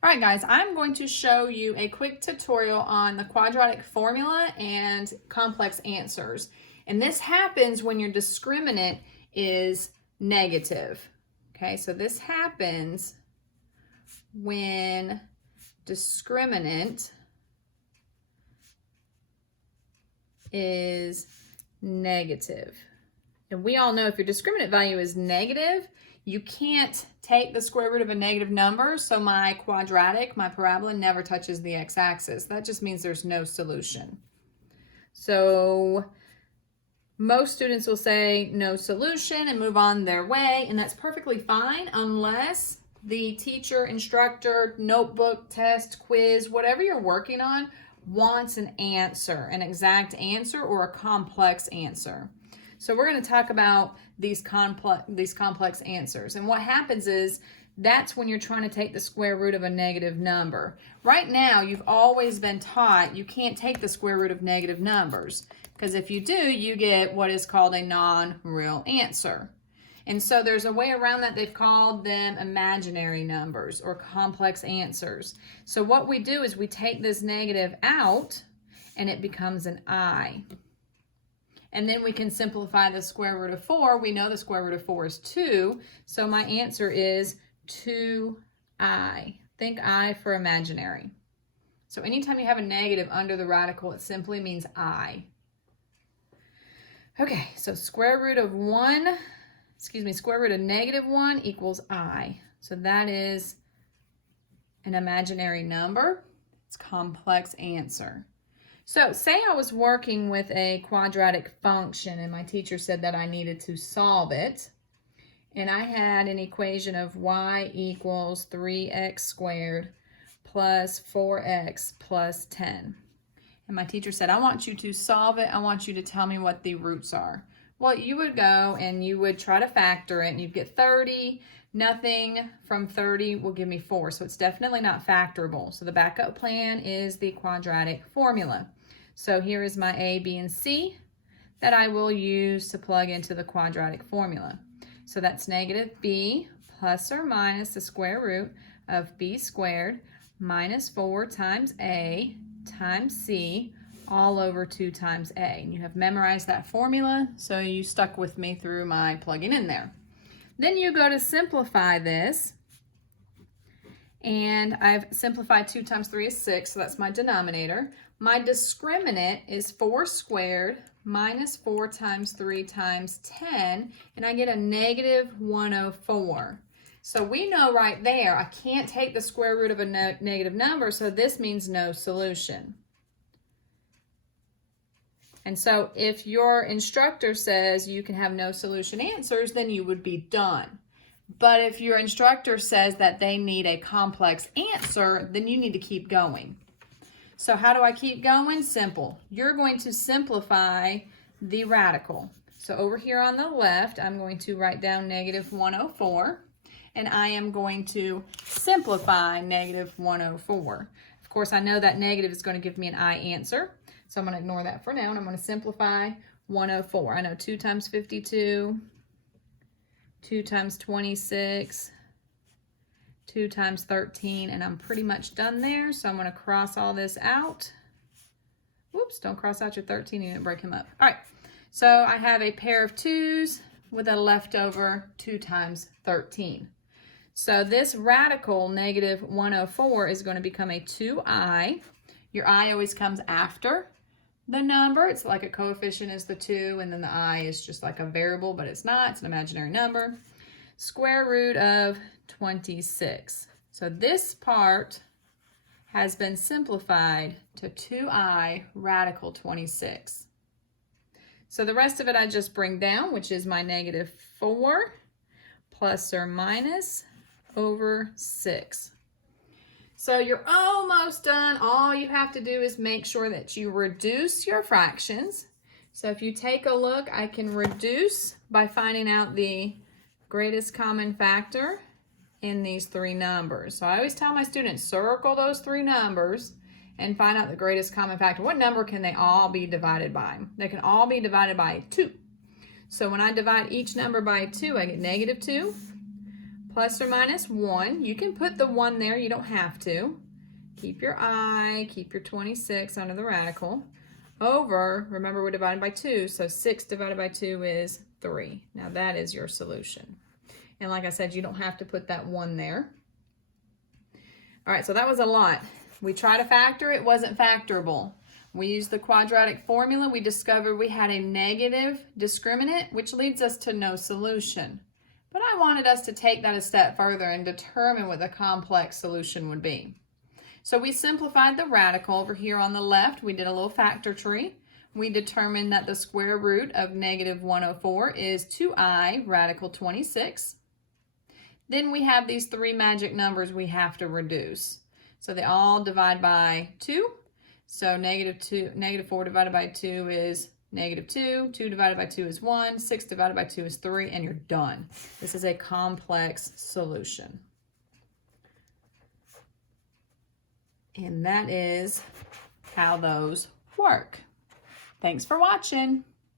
All right, guys, I'm going to show you a quick tutorial on the quadratic formula and complex answers. And this happens when your discriminant is negative. Okay, so this happens when discriminant is negative. And we all know if your discriminant value is negative, you can't take the square root of a negative number, so my quadratic, my parabola, never touches the x-axis. That just means there's no solution. So most students will say no solution and move on their way, and that's perfectly fine unless the teacher, instructor, notebook, test, quiz, whatever you're working on, wants an answer, an exact answer or a complex answer. So we're going to talk about these complex answers. And what happens is that's when you're trying to take the square root of a negative number. Right now, you've always been taught you can't take the square root of negative numbers, because if you do, you get what is called a non-real answer. And so there's a way around that. They've called them imaginary numbers or complex answers. So what we do is we take this negative out and it becomes an I. And then we can simplify the square root of 4. We know the square root of 4 is 2. So my answer is 2I. Think I for imaginary. So anytime you have a negative under the radical, it simply means I. Okay, so square root of negative 1 equals I. So that is an imaginary number. It's a complex answer. So say I was working with a quadratic function and my teacher said that I needed to solve it. And I had an equation of y equals 3x squared plus 4x plus 10. And my teacher said, I want you to solve it. I want you to tell me what the roots are. Well, you would go and you would try to factor it and you'd get 30. Nothing from 30 will give me 4. So it's definitely not factorable. So the backup plan is the quadratic formula. So here is my A, B, and C that I will use to plug into the quadratic formula. So that's negative b plus or minus the square root of b squared minus 4 times A times C all over 2 times A. And you have memorized that formula, so you stuck with me through my plugging in there. Then you go to simplify this, and I've simplified 2 times 3 is 6, so that's my denominator. My discriminant is 4 squared minus 4 times 3 times 10, and I get a negative 104. So we know right there I can't take the square root of a negative number, so this means no solution. And so if your instructor says you can have no solution answers, then you would be done. But if your instructor says that they need a complex answer, then you need to keep going. So how do I keep going? Simple. You're going to simplify the radical. So over here on the left, I'm going to write down negative 104, and I am going to simplify negative 104. Of course, I know that negative is going to give me an I answer, so I'm going to ignore that for now, and I'm going to simplify 104. I know 2 times 52, 2 times 26, 2 times 13, and I'm pretty much done there, so I'm going to cross all this out. Whoops, don't cross out your 13, you didn't break him up. All right, so I have a pair of 2's with a leftover 2 times 13. So this radical, negative 104, is going to become a 2I. Your I always comes after the number. It's like a coefficient is the 2, and then the I is just like a variable, but it's not. It's an imaginary number. Square root of 26. So this part has been simplified to 2I radical 26. So the rest of it I just bring down, which is my negative 4 plus or minus over 6. So you're almost done. All you have to do is make sure that you reduce your fractions. So if you take a look, I can reduce by finding out the greatest common factor in these 3 numbers. So I always tell my students, circle those 3 numbers and find out the greatest common factor. What number can they all be divided by? They can all be divided by 2. So when I divide each number by 2, I get negative 2 plus or minus 1. You can put the 1 there, you don't have to. Keep your I, keep your 26 under the radical. Over, remember we're divided by 2, so 6 divided by 2 is 3. Now that is your solution. And like I said, you don't have to put that 1 there. All right, so that was a lot. We tried to factor, it wasn't factorable. We used the quadratic formula. We discovered we had a negative discriminant, which leads us to no solution. But I wanted us to take that a step further and determine what the complex solution would be. So we simplified the radical over here on the left. We did a little factor tree. We determined that the square root of negative 104 is 2i radical 26. Then we have these 3 magic numbers we have to reduce. So they all divide by 2. So negative 4 divided by 2 is negative 2. 2 divided by 2 is 1. 6 divided by 2 is 3, and you're done. This is a complex solution. And that is how those work. Thanks for watching.